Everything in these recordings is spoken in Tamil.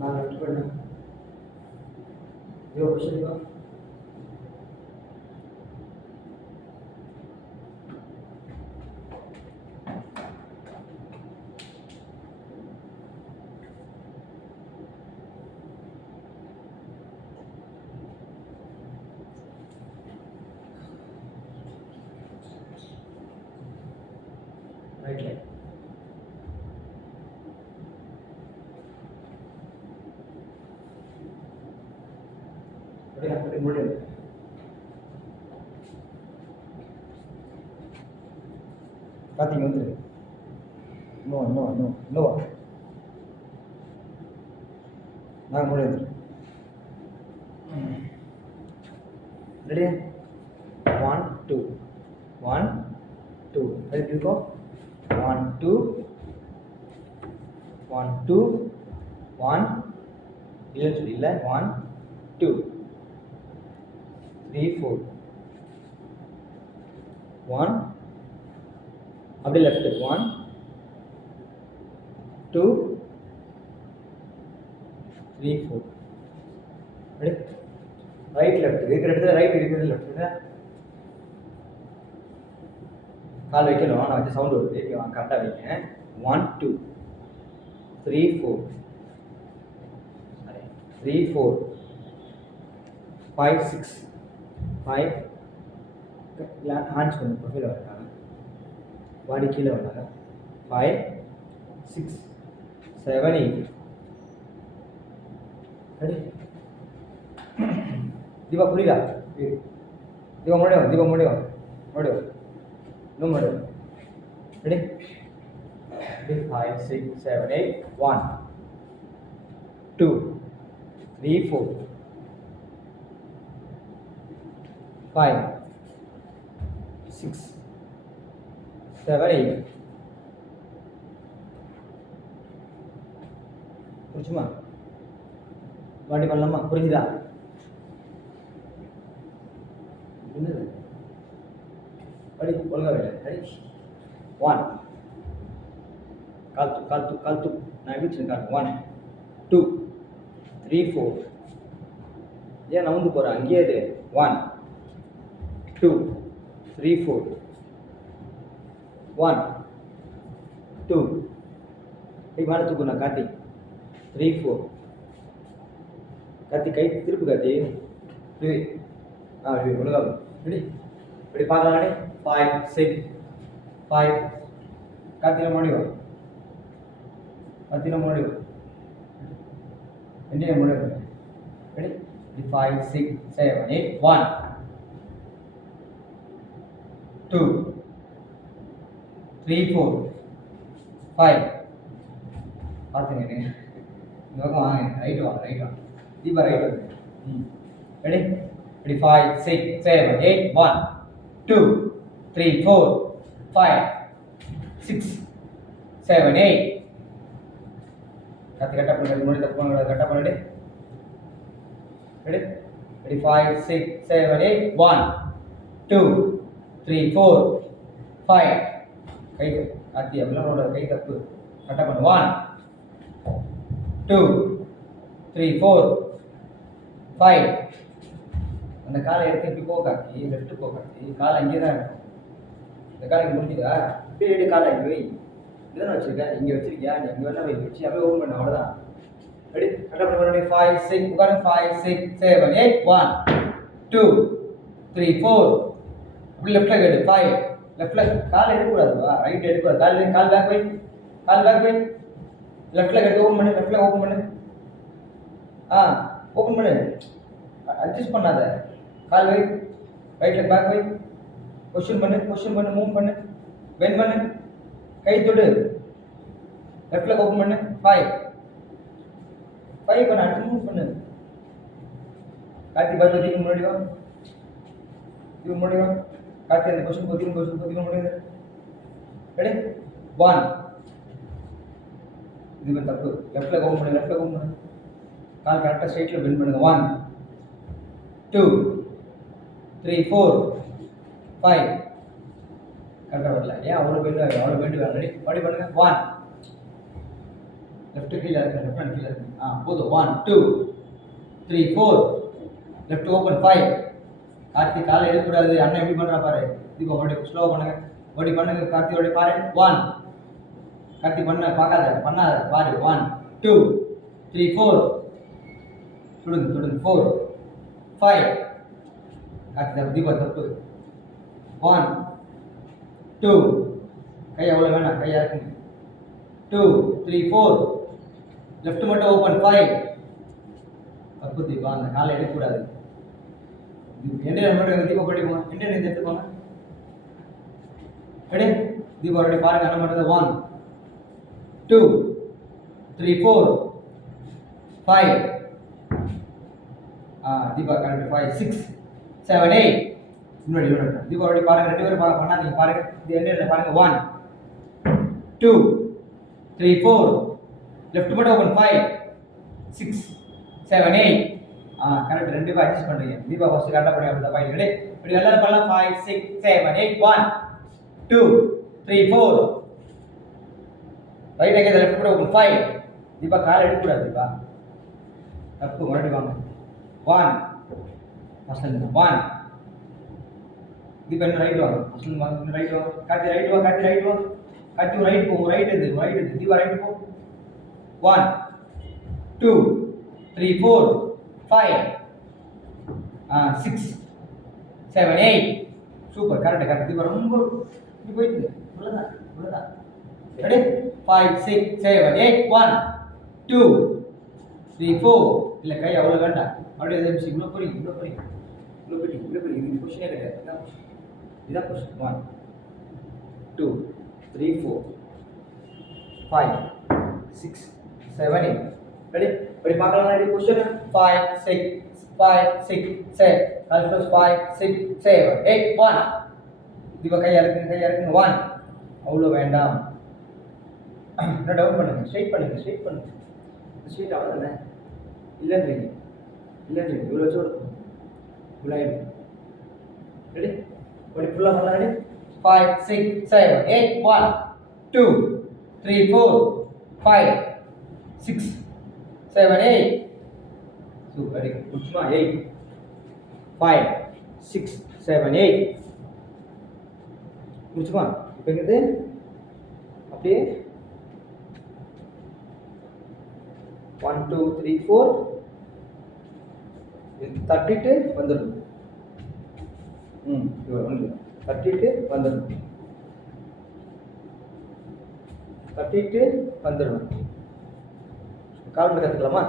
நான் லெஃப்ட் பண்ணு. யோ பொசிஷன் யோ. Right line. அப்படியே முடியும். பார்த்தீங்க வந்து நோ நோ நோ நோ நான் முடியாது. ரெடியா? 1 2 1 2 எப்படி இருக்கும்? 1 2 1 2 1 இல்லைன்னு சொல்லி இல்லை 1 2 3 4 1 அப்படியே லெஃப்ட் 1 2 3 4 ரெடி? ரைட் லெஃப்ட் இருக்கிற இடத்துல ரைட் இருக்கிறது லெஃப்ட் கால் வைக்கணும். நான் வச்சு சவுண்ட் வருது கரெக்டாக வைங்க. 1 2 3 4 3 4 5 6 5 ஹேண்ட்ஸ் கொஞ்சம் ப்ரொஃபைல் வராங்க, பாடி கீழே வராங்க. 5 6 7 8 ரெடி? தீபா புரியல? தீபா முடியும், தீபா முடியும், முடியும் இன்னும் முடியும். ரெடி? 5 6 7 8 1 2 3 4 5 6 7 8 புரிச்சுமா? வாட்டி பண்ணலாமா? புரிஞ்சுதா? என்னது படி ஒழுங்கா வேலை. ரெடி? 1 கால் தூ நான் எப்படி வச்சுருக்கேன் கால் 1 2 3 4 ஏன் நவுந்து போகிறேன் அங்கேயே இது 1 2 3 4 1 2 கை மேலே தூக்கு நான் கார்த்தி 3 4 கார்த்தி கை திருப்பு கார்த்தி ஒழுங்கா ரெடி? இப்படி பார்க்கலாம். 5 6 5 கார்த்தியில் முடியும், கார்த்தியில் முடியும் என்ன முடியும். ரெடி? 5 6 7 8 1 2 3 4 5 பார்த்துங்க இந்த பக்கம் வாங்க, ரைட்டு வாங்க, ரைட் வாங்க தீபா ரைட் வாங்க. ரெடி? 5 6 7 8 1 2 3 4 5 6 7 8 கரெக்டாக பண்ணி முன்னாடி தப்பு பண்ண கரெக்டாக பண்ணிட்டு. ரெடி? 5 6 7 8 1 2 3 4 5 கை கார்த்தி அப்படிலாம் கை தப்பு கரெக்டாக பண்ணு. 1 2 3 4 5 அந்த காலை எடுத்து இப்படி போ கார்த்தி, லெஃப்ட் போ கார்த்தி, காலை அங்கே தான் இருக்கும். இந்த காலை இங்கே முடிஞ்சுதா? இப்படி ரெடி காலை இங்கே வை. இதுதானே வச்சுருக்கேன், இங்கே வச்சிருக்கியா? நீ அங்கே வேணா வை, வச்சு அப்படியே ஓப்பன் பண்ண அவ்வளோதான். ரெடி? கரெக்டாக பண்ணி 5 6 உட்காரு 5 6 7 8 1 2 3 4 அப்படி லெஃப்ட்டில் கேடு 5 லெஃப்ட்டில் கால் எடுக்கக்கூடாதுவா, ரைட் எடுக்கக்கூடாது. கால் பேக் வை, கால் பேக் வை, லெஃப்ட்டில் கேடு ஓப்பன் பண்ணு, லெஃப்ட்டில் ஓப்பன் பண்ணு. ஓப்பன் பண்ணு, அட்ஜஸ்ட் பண்ணாத. கால் வை, ரைட்டில் பேக் வை, கொஸ்டின் பண்ணு, மூவ் பண்ணு, பெண்ட் பண்ணு, கை தொடு, லெஃப்ட்டில் ஓப்பன் பண்ணு. 5 பண்ணு, அடுத்து மூவ் பண்ணு. கார்த்தி பார்த்து தீபம் முன்னாடி வா, தீபம் முன்னாடி வா. கார்த்தி அந்த கொஸ்டின் தீபம் முடியாது. ரெடி? 1 இது தப்பு, லெஃப்ட்டில் ஓப்பன் பண்ணு, கால் கரெக்டாக ஸ்ட்ரைட்டில் பெண்ட் பண்ணுங்க. 1 2 3 4 5 கரெக்டாக வரல. ஏன் அவ்வளோ பெண்டு வேணும்? ரெடி? பாடி பண்ணுங்க. 1 லெஃப்ட் லெஃப்ட் கீழே இருக்கு, லெஃப்ட் ஹேண்ட் கீழே இருக்கு. போதும். 1 2 3 4 லெஃப்ட் ஓப்பன் 5. கார்த்தி காலை எடுக்கக்கூடாது. அண்ணன் எப்படி பண்ணுறா பாரு. தீபா மறுபடியும் ஸ்லோவாக பண்ணுங்க. மறுபடியும் பண்ணுங்க கார்த்தி. மறுபடியும் பாரு. 1 கார்த்தி பார்க்காத பண்ணாத பாரு. 1 2 3 4 தொடுங்க 4 5 கார்த்தி தீபா தப்பு. 1 2 கை அவ்வளோ வேணாம், கை இறக்குங்க. 2 3 4 லெஃப்ட் மட்டும் ஓப்பன் 5 தப்பு தீபா. அந்த காலை எடுக்கக்கூடாது. மட்டும் தீபா படிப்போம். இண்டியன் இந்த எடுத்துக்கோங்க. ரெடி தீபா ரெடி பாருங்க. அண்ணன் மட்டும் 1 2 3 4 5 தீபா கரெக்ட் 5 6 7 8 முன்னாடி தீபா ரெடி பாருங்க. 2 பேரும் பண்ணாதீங்க பாருங்க. இது என்ன பாருங்க. 1 2 3 4 லெஃப்ட் மட்டும் ஓபன் 5 6 7 8 கரெக்ட். 2 பேரும் அட்ஜஸ்ட் பண்றீங்க. தீபா ஃபர்ஸ்ட் கரெக்ட்டா பண்ணி அப்படி பாயிண்ட் ரெடி. இப்படி எல்லாரும் பண்ணலாம். 5 6 7 8 1 2 3 4 ரைட் அங்கே லெஃப்ட் மட்டும் ஓபன் 5 தீபா கால் எடுக்க கூடாது. தீபா தப்பு. மறுபடியும் வாங்க. 1 ஃபர்ஸ்ட் 1 தீபா இன்னும் ரைட் வாங்க. ஃபர்ஸ்ட் வாங்க. ரைட் வாங்க. கார்த்தி ரைட் வாங்க. கார்த்தி ரைட் வாங்க. கார்த்தி ரைட் போ. ரைட் இது தீபா ரைட் போ. 1 2 3 4 5 6 7 8 சூப்பர். கரெக்ட். தீபா ரொம்ப இப்படி போயிட்டு இவ்வளோதான். ரெடி 5 6 7 8 1 2 3 4 இல்லை கை அவ்வளோ வேண்டாம். அப்படியே இவ்வளோ புரியும். இது கொஸ்டினே கிடையாது. இதான் கொஸ்டின். 1 2 3 4 5 6 7 8 ரெடி. அப்படி பார்க்கலாம். ரெடி கொஸ்டின் 5 6 5 6 7 5 6 7 8 1 தீபா கை இறக்குங்க 1 அவ்வளோ வேண்டாம். இன்னும் டவுன் பண்ணுங்க. ஸ்ட்ரைட் பண்ணுங்க. ஸ்ட்ரைட் அவ்வளோதானே. இல்லைன்றீங்க இவ்வளோ வச்சு கொடுக்கும். இவ்வளோ ஆகிடும். ரெடி அப்படி ஃபுல்லாக பண்ணலாம். Ready 5 6 7 8 1 2 3 4 5 6 7 8 super. முடிச்சுமா 8 5 6 7 8 முடிச்சுமா. இப்போ எங்கே அப்படியே 1 2 3 4 தட்டிட்டு வந்துடும். தட்டிட்டு வந்துடும். கால் பண்ணி கற்றுக்கலாமா.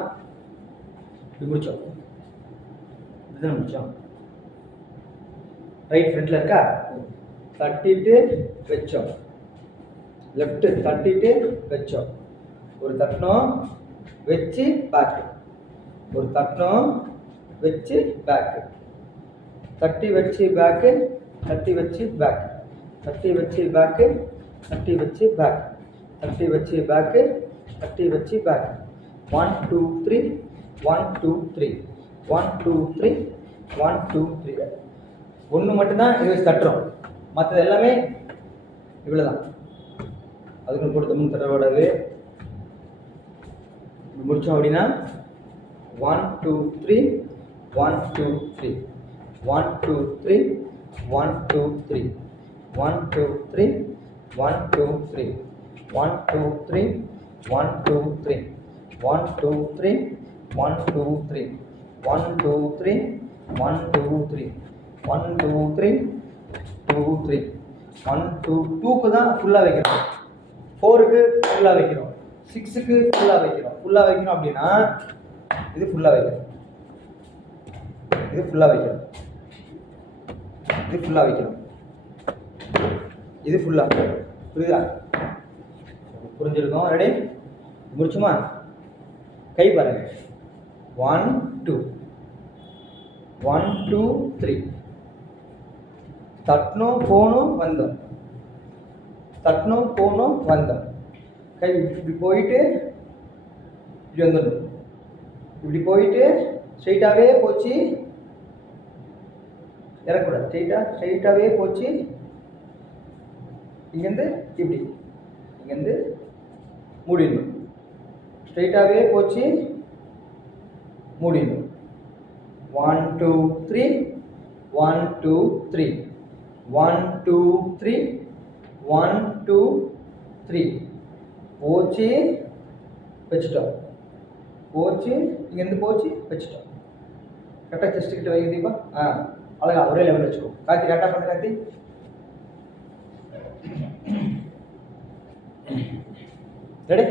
இப்படி முடிச்சோம். இதுதான் முடிச்சோம். ரைட் ஃப்ரண்ட்ல இருக்கா. தட்டிட்டு வச்சோம். லெஃப்ட் தட்டிட்டு வச்சோம். ஒரு தட்டணும் வச்சு பேக்கு. ஒரு தட்டணும் வச்சு பேக்கு. தட்டி வச்சு பேக்கு. தட்டி வச்சு பேக்கு. தட்டி வச்சு பேக்கு. தட்டி வச்சு பேக்கு. தட்டி வச்சு பேக்கு. தட்டி வச்சு பேக்கு. 1 2 3 1 2 3 1 2 3 1 2 3 ஒன்று மட்டும்தான் இது வச்சு தட்டுறோம். மற்றது எல்லாமே இவ்வளோதான். அதுக்கு கொடுத்த முன் தடவை முடித்தோம் அப்படின்னா 1 2 3 1 2 3 1 2 3 1 2 3 1 2 3 1 2 3 1 2 3 1 2 3 1 2 3 1 2 3 1 2 3 1 2 3 1 2 3 2 3 1 2 2க்கு தான் ஃபுல்லாக வைக்கிறோம். 4க்கு ஃபுல்லாக வைக்கிறோம். 6க்கு ஃபுல்லாக வைக்கிறோம். அப்படின்னா இது ஃபுல்லாக வைக்கிறோம். இது ஃபுல்லாக வைக்கிறோம். புரியுதா. புரிஞ்சிருக்கோம். ரெடி முடிச்சுமா. கை பாருங்க. 1 2 1 2 3 தட்டணும் போகணும் வந்தோம். கை இப்படி போயிட்டு இப்படி வந்துடணும். இப்படி போயிட்டு ஸ்ட்ரைட்டாகவே போச்சு. இறக்கூடாது. ஸ்ட்ரைட்டாகவே போச்சு. இங்கேருந்து இப்படி இங்கேருந்து மூடிடணும். ஸ்ட்ரைட்டாகவே போச்சு மூடிடும். 1 2 3 1 2 3 1 2 3 1 2 3 போச்சு வச்சுட்டோம். போச்சு இங்கேருந்து போச்சு வச்சுட்டோம். கரெக்டாக செஸ்ட் கிட்ட வைங்க தீபா. அழகா ஒரே லெவலில் வச்சுக்கோ. கார்த்தி கரெக்டாக பண்ண கார்த்தி. ரெடி?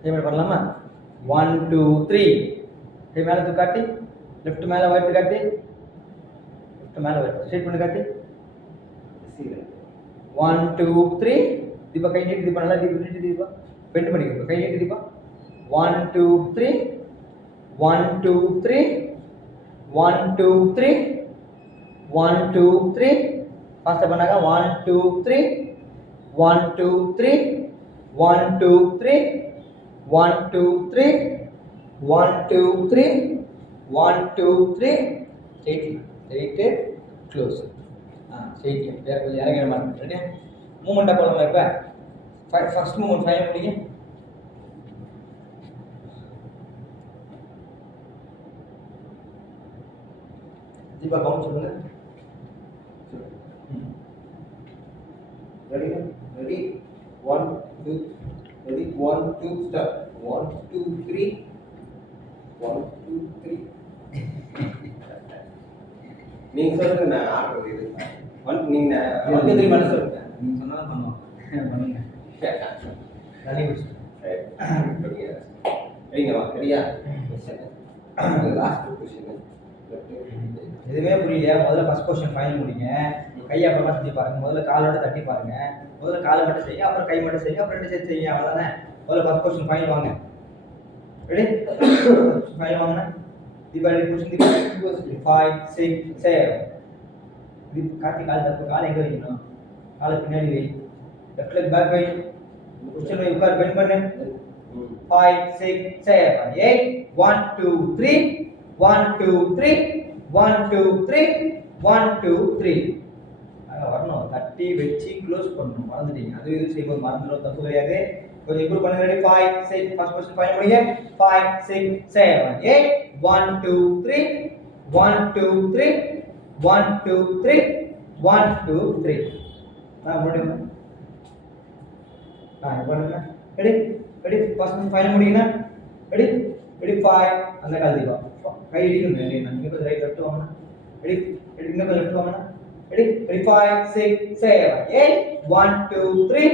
இதே பண்ணலாமா? 1 2 3 கை மேலே தூக்கி காட்டி, லெஃப்ட் மேலே வைத்து காட்டி, லெஃப்ட் மேலே வைத்து ஸ்ட்ரைட் பண்ணி காட்டி. 1 2 3 தீபா கை நீட்டி தீபா, நல்லா தீபா நீட்டி தீபா, பெண்ட் பண்ணிக்க கை நீட்டி தீபா. 1 2 3 1 2 3 1 2 3 1 2 3 ஃபாஸ்ட்டாக பண்ணாங்க. 1 2 3 1 2 3 1 2 3 1 2 3 1 2 3 1 2 3 ஸ்ட்ரைட்டு க்ளோஸ். ஸ்ட்ரைட்டு வேறு கொஞ்சம் இறங்கிட மாட்டேன். ரெடியா? மூமெண்ட்டாக போகலாமா? இப்போ ஃபர்ஸ்ட் மூமெண்ட் ஃபைனல் முடிங்க. தீபா கவுண்ட் சொல்லுங்க. Ready? Ready? 1 2 ready? 1 2 start. 1 2 3 1 2 3 நீங்க சொல்லுங்க, நான் ஆடுறது இது. நீங்க 1 2 3 மட்டும் சொல்லுங்க. நீங்கள் சொன்னால் பண்ணுவோம். பண்ணுங்க. தண்ணி குடிச்சு சரிங்கம்மா, சரியா? லாஸ்ட் கொஸ்டின் எதுவுமே புரியலையா? முதல்ல ஃபர்ஸ்ட் கொஸ்டின் ஃபைனல் முடிங்க. கையை அப்புறமா செஞ்சு பாருங்க. முதல்ல காலோட தட்டி பாருங்க. முதல்ல காலை மட்டும் செய்யுங்க, அப்புறம் கை மட்டும் செய்யுங்க, அப்புறம் ரெண்டு சேர்த்து செய்யுங்க. அவ்வளோதானே? முதல்ல ஃபர்ஸ்ட் கொஸ்டின் ஃபைனல் வாங்க. ரெடி? ஃபைனல் வாங்க. தீபா ரெடி? கொஸ்டின் தீபா 5 6 7 இது காட்டி கால் தப்பு. காலை எங்கே வைக்கணும்? காலை பின்னாடி வை. லெஃப்ட் லெக் பேக் வை. கொஸ்டின் வை. உட்கார் பெண்ட் பண்ணு. 5 6 7 8 1 2 3 1 2 3 1 2 3 1 2 3 வரணும். தட்டி வச்சு க்ளோஸ் பண்ணணும். மறந்துட்டீங்க. அது இது செய்யும்போது மறந்துடும், தப்பு கிடையாது. கொஞ்சம் இம்ப்ரூவ் பண்ணுங்க. ரெடி? 5 6 ஃபர்ஸ்ட் கொஸ்டின் ஃபைனல் முடிங்க. 5 6 7 8 1 2 3 1 2 3 1 2 3 1 2 3 முடியுங்க. பண்ணுங்க. ரெடி? ரெடி? ஃபர்ஸ்ட் ஃபைனல் முடியுங்க. ரெடி? ரெடி? 5 அந்த கால் தீபா கை இடிக்கணும். ரெடி? நான் இங்கே கொஞ்சம் ரைட் லெஃப்ட் வாங்கணும். ரெடி? ரெடி? இங்கே கொஞ்சம் லெஃப்ட் வாங்கணும். Ready? 5 6 7 8 1 2 3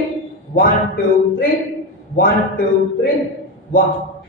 1 2 3 1 2 3 1